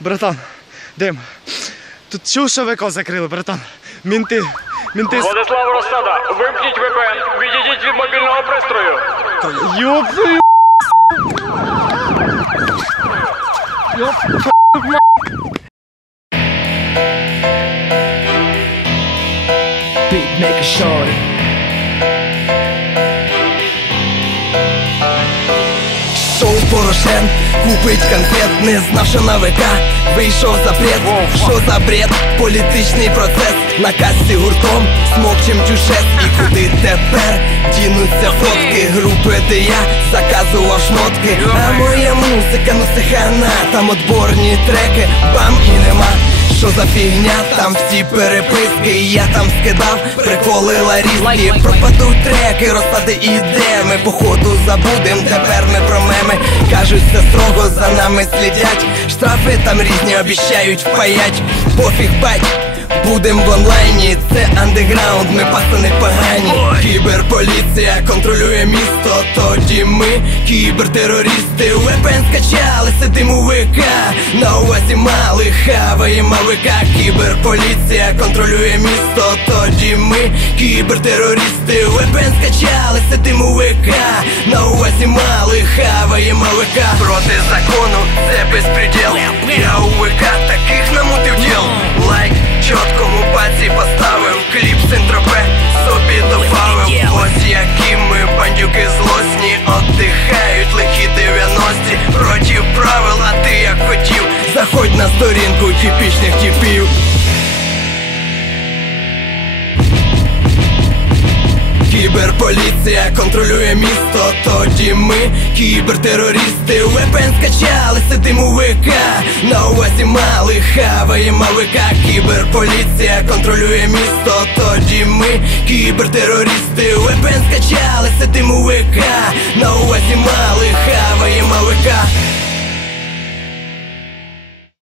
Братан, Дим, тут чув, що ВК закрили, братан. Мінти. Мінти. Владислав Розсада, вимкніть VPN, відійдіть від мобільного пристрою. Йоп твою. Beat maker shorty. Шоу купить конфет, не знавши ВК. Вийшов запрет, що за бред? Політичний процес. На касі гуртом. Смокчем тюшес. І куди тепер дінуться фотки? Групи, де я заказував шмотки. А моя музика, ну це хана Там отборні треки, бам і нема що за фігня, там всі переписки, я там скидав, приколи ларізки Пропадуть треки, розсади іде Ми походу забудем, тепер ми про меми. Кажуть, все строго за нами слідять. Штрафи там різні обіщають впаять. Пофіг бать. Будем в онлайні, це андеграунд, ми пацани погані Кіберполіція контролює місто, тоді ми кібертерористи. ВПН скачали, сидим у ВК. На увазі мали, хаваємо ВК Кіберполіція контролює місто, тоді ми кібертерористи. ВПН скачали, сидим у ВК. На увазі мали, хаваємо ВК Проти закону, сторінку типічних типів Кіберполіція контролює місто, тоді ми кібертерористи. ВПН скачали, сидим у ВК. На увазі мали, хаваємо ВК Кіберполіція контролює місто, тоді ми кібертерористи. ВПН скачали, сидим у ВК. На увазі мали